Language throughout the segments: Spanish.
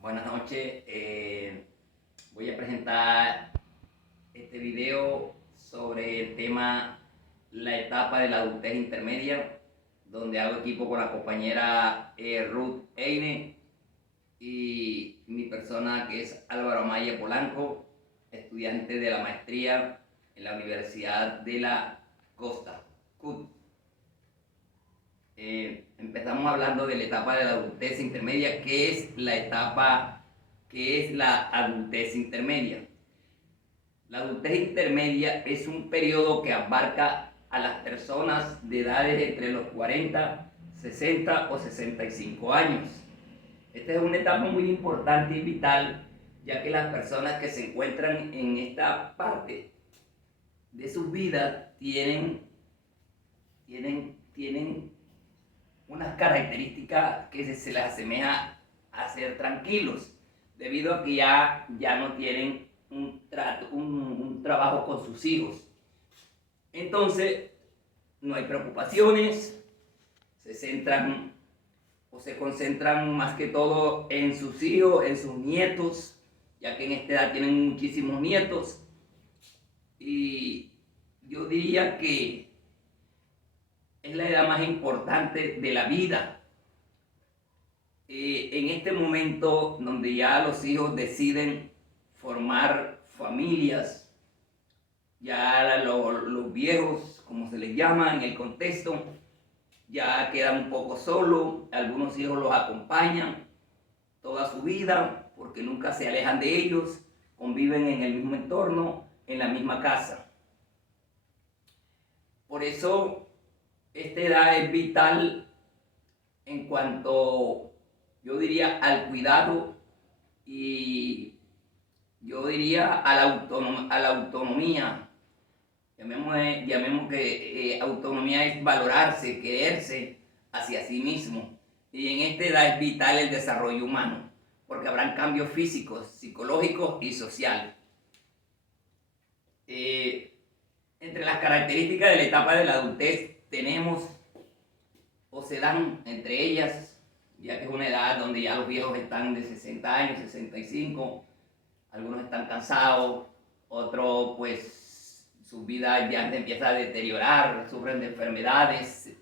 Buenas noches. Voy a presentar este video sobre el tema la etapa de la adultez intermedia, donde hago equipo con la compañera Ruth Eine y mi persona que es Álvaro Amaya Polanco, estudiante de la maestría en la Universidad de la Costa, CUT. Empezamos hablando de la etapa de la adultez intermedia. ¿Qué es la etapa? ¿Qué es la adultez intermedia? La adultez intermedia es un periodo que abarca a las personas de edades entre los 40, 60 o 65 años. Esta es una etapa muy importante y vital, ya que las personas que se encuentran en esta parte de sus vidas tienen unas características que se les asemeja a ser tranquilos, debido a que ya no tienen un trabajo con sus hijos. Entonces, no hay preocupaciones, se centran o se concentran más que todo en sus hijos, en sus nietos, ya que en esta edad tienen muchísimos nietos. Y yo diría que es la edad más importante de la vida. En este momento donde ya los hijos deciden formar familias, ya los viejos, como se les llama en el contexto, ya quedan un poco solos, algunos hijos los acompañan toda su vida porque nunca se alejan de ellos, conviven en el mismo entorno, en la misma casa. Por eso esta edad es vital en cuanto, yo diría, al cuidado y yo diría a la autonomía. Llamemos que autonomía es valorarse, quererse hacia sí mismo. Y en esta edad es vital el desarrollo humano, porque habrán cambios físicos, psicológicos y sociales. Entre las características de la etapa de la adultez tenemos o se dan entre ellas, ya que es una edad donde ya los viejos están de 60 años, 65, algunos están cansados, otros pues su vida ya se empieza a deteriorar, sufren de enfermedades,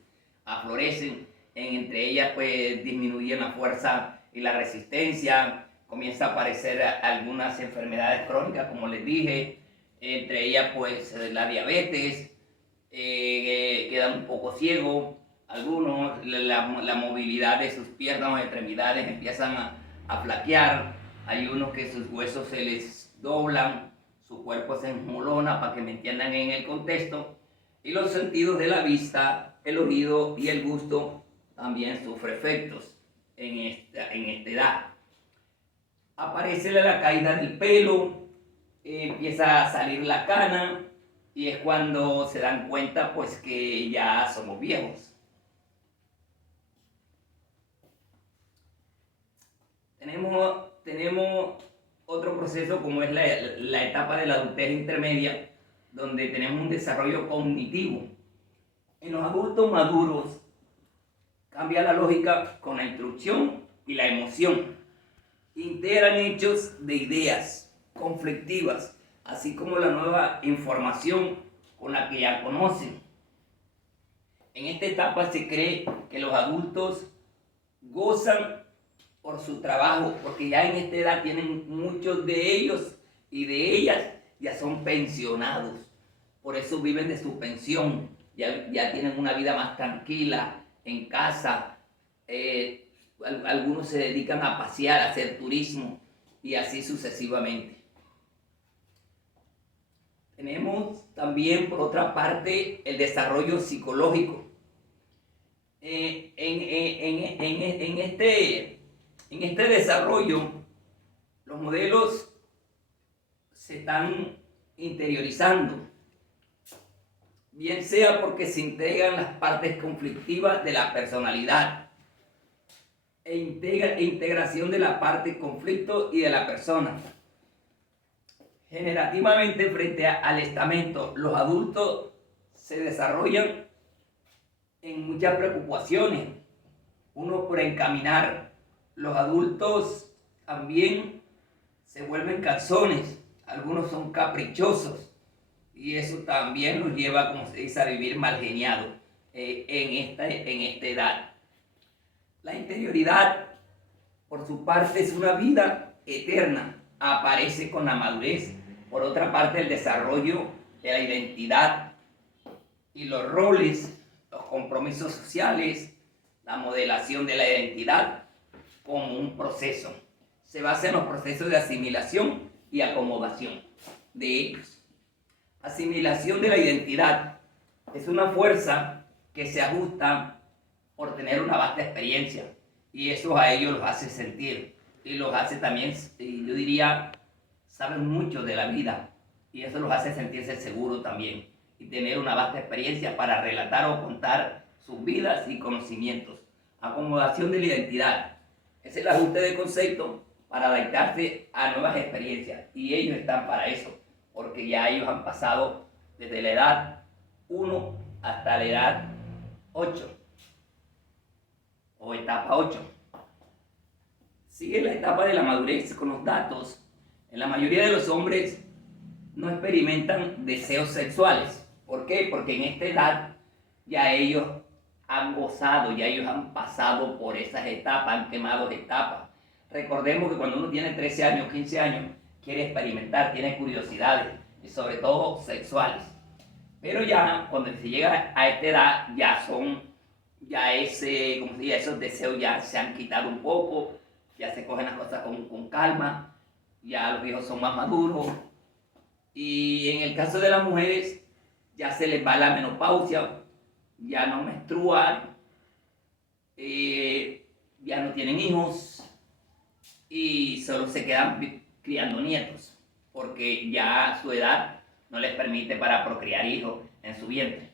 aflorecen, entre ellas pues disminuyen la fuerza y la resistencia, comienza a aparecer algunas enfermedades crónicas como les dije, entre ellas pues la diabetes, quedan un poco ciegos, algunos la movilidad de sus piernas o extremidades empiezan a flaquear, hay unos que sus huesos se les doblan, su cuerpo se enmolona, para que me entiendan en el contexto, y los sentidos de la vista, el oído y el gusto también sufren efectos en esta edad. Aparece la caída del pelo, empieza a salir la cana, y es cuando se dan cuenta pues que ya somos viejos. Tenemos otro proceso como es la etapa de la adultez intermedia, donde tenemos un desarrollo cognitivo. En los adultos maduros cambia la lógica con la instrucción y la emoción. Integran hechos de ideas conflictivas, así como la nueva información con la que ya conocen. En esta etapa se cree que los adultos gozan por su trabajo, porque ya en esta edad tienen muchos de ellos y de ellas ya son pensionados, por eso viven de su pensión, ya tienen una vida más tranquila en casa, algunos se dedican a pasear, a hacer turismo y así sucesivamente. Tenemos también por otra parte el desarrollo psicológico. En este desarrollo, los modelos se están interiorizando, bien sea porque se integran las partes conflictivas de la personalidad e integración de la parte conflicto y de la persona. Generativamente, frente al estamento, los adultos se desarrollan en muchas preocupaciones, uno por encaminar. Los adultos también se vuelven canzones, algunos son caprichosos y eso también los lleva, como se dice, a vivir mal geniado en esta edad. La interioridad, por su parte, es una vida eterna, aparece con la madurez. Por otra parte, el desarrollo de la identidad y los roles, los compromisos sociales, la modelación de la identidad como un proceso. Se basa en los procesos de asimilación y acomodación de ellos. Asimilación de la identidad es una fuerza que se ajusta por tener una vasta experiencia y eso a ellos los hace sentir y los hace también, yo diría, saben mucho de la vida y eso los hace sentirse seguros también y tener una vasta experiencia para relatar o contar sus vidas y conocimientos. Acomodación de la identidad es el ajuste de concepto para adaptarse a nuevas experiencias y ellos están para eso porque ya ellos han pasado desde la edad 1 hasta la edad 8 o etapa 8. Sigue la etapa de la madurez con los datos. En la mayoría de los hombres no experimentan deseos sexuales. ¿Por qué? Porque en esta edad ya ellos han gozado, ya ellos han pasado por esas etapas, han quemado etapas. Recordemos que cuando uno tiene 13 años, 15 años, quiere experimentar, tiene curiosidades, y sobre todo sexuales. Pero ya cuando se llega a esta edad, ya esos deseos ya se han quitado un poco, ya se cogen las cosas con calma, ya los viejos son más maduros. Y en el caso de las mujeres, ya se les va la menopausia, ya no menstruan, ya no tienen hijos y solo se quedan criando nietos, porque ya su edad no les permite para procrear hijos en su vientre.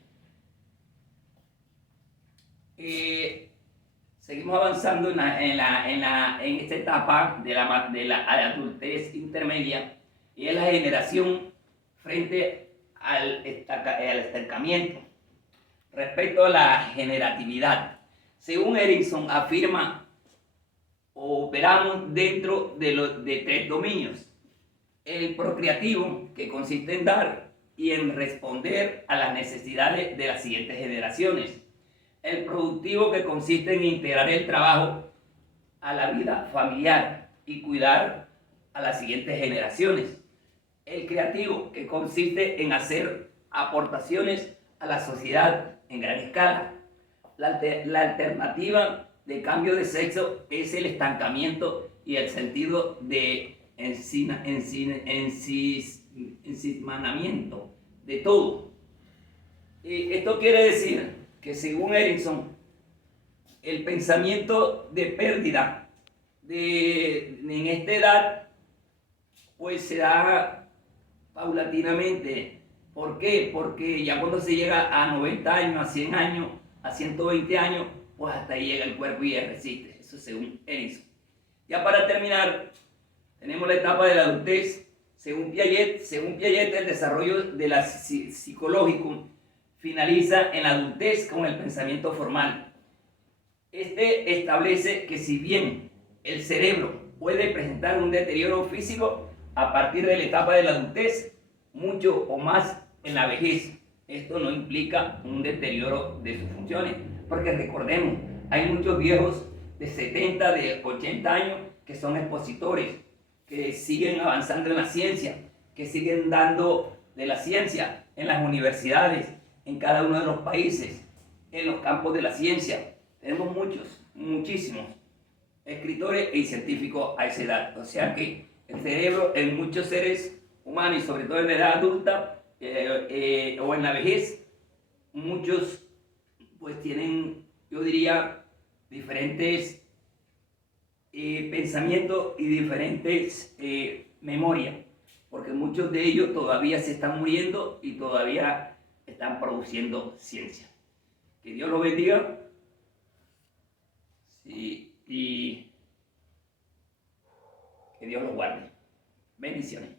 Seguimos avanzando en esta etapa de la adultez intermedia y es la generación frente al estancamiento. Respecto a la generatividad, según Erickson afirma, operamos dentro de 3 dominios. El procreativo, que consiste en dar y en responder a las necesidades de las siguientes generaciones. El productivo, que consiste en integrar el trabajo a la vida familiar y cuidar a las siguientes generaciones. El creativo, que consiste en hacer aportaciones a la sociedad en gran escala. La alternativa de cambio de sexo es el estancamiento y el sentido de ensimismamiento de todo. Esto quiere decir que según Erickson, el pensamiento de pérdida en esta edad pues se da paulatinamente. ¿Por qué? Porque ya cuando se llega a 90 años, a 100 años, a 120 años, pues hasta ahí llega el cuerpo y ya resiste. Eso según Erickson. Ya para terminar, tenemos la etapa de la adultez. Según Piaget, el desarrollo de la psicológico finaliza en la adultez con el pensamiento formal. Este establece que si bien el cerebro puede presentar un deterioro físico a partir de la etapa de la adultez, mucho o más en la vejez, esto no implica un deterioro de sus funciones, porque recordemos, hay muchos viejos de 70, de 80 años que son expositores, que siguen avanzando en la ciencia, que siguen dando de la ciencia en las universidades, en cada uno de los países, en los campos de la ciencia. Tenemos muchísimos escritores y científicos a esa edad. O sea que el cerebro en muchos seres humanos, y sobre todo en la edad adulta o en la vejez, muchos pues tienen, yo diría, diferentes pensamientos y diferentes memorias, porque muchos de ellos todavía se están muriendo y todavía están produciendo ciencia. Que Dios los bendiga. Sí, y que Dios los guarde. Bendiciones.